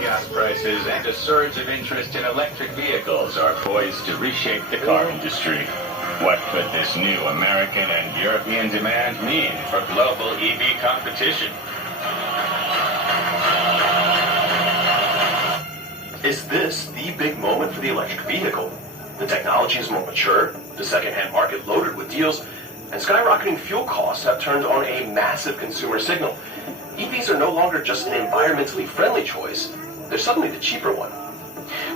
gas prices and a surge of interest in electric vehicles are poised to reshape the car industry. What could this new American and European demand mean for global EV competition? Is this the big moment for the electric vehicle? The technology is more mature, the second-hand market loaded with deals, and skyrocketing fuel costs have turned on a massive consumer signal. EVs are no longer just an environmentally friendly choice, they're suddenly the cheaper one.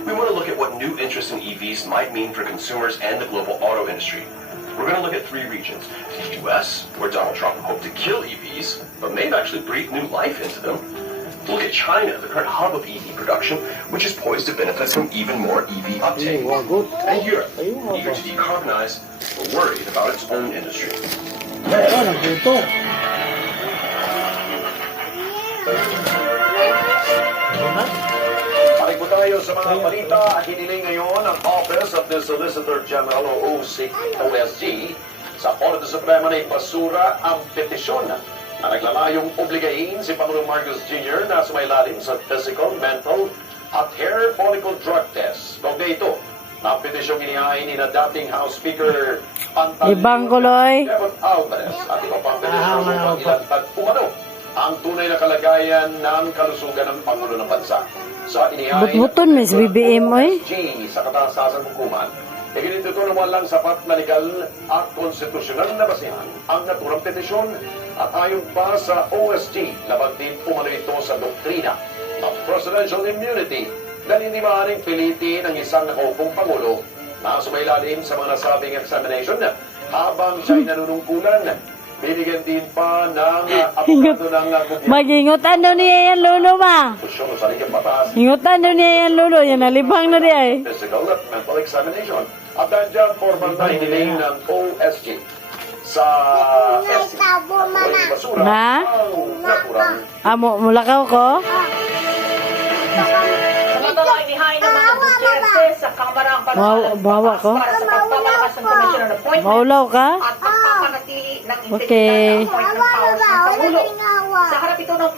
We want to look at what new interest in EVs might mean for consumers and the global auto industry. We're going to look at three regions. The US, where Donald Trump hoped to kill EVs, but may have actually breathed new life into them. We'll look at China, the current hub of EV production, which is poised to benefit from even more EV uptake. And Europe, eager to decarbonize, but worried about its own industry. Balik po tayo sa mga balita at hiniling ngayon ang Office of the Solicitor General o OSG sa Korte Suprema na ipasura ang petisyon na naglalayong obligahin si Pangulong Marcos Jr. na sumailalim sa physical, mental at hair follicle drug test. Kaugnay ito, na petisyong inihain ni na dating House Speaker Ibang Kuloy. Devon Alvarez at iba pang petisyong upang ilantad umano ang tunay na kalagayan ng kalusugan ng Pangulo ng Bansa. Sa inihain But-buton, Miss BBM, oy. sa kataas-tasang hukuman, iginito na walang sapat na legal at konstitusyonal na basihan ang naturang petisyon at ayon pa sa OSG, labag din umano ito sa doktrina ng presidential immunity na hindi maaaring pilitin ang isang nakaupong Pangulo na sumailalim sa mga nasabing examination habang siya'y nanunungkulan. Binigyan din pa ng abogado ng gobyerno. Mag-ingutan doon niya yan, Lolo, ma. Sa ligang batas, Ingutan doon niya yan, Lolo. Yan, nalibang na niya eh. physical at mental examination. At nandiyan formal na hiniling ng OSG sa SC. Basura Na? ang naturang Mulakaw ko? Samantala, inihain ng mga Duterte sa Kamara ang panahon Bawa ko? para sa pagpapalakas ng commission appointment Maulaw ka? at pagpapanatili ng Okay. integridad ng appointment powers ng Pangulo. Sa harap ito ng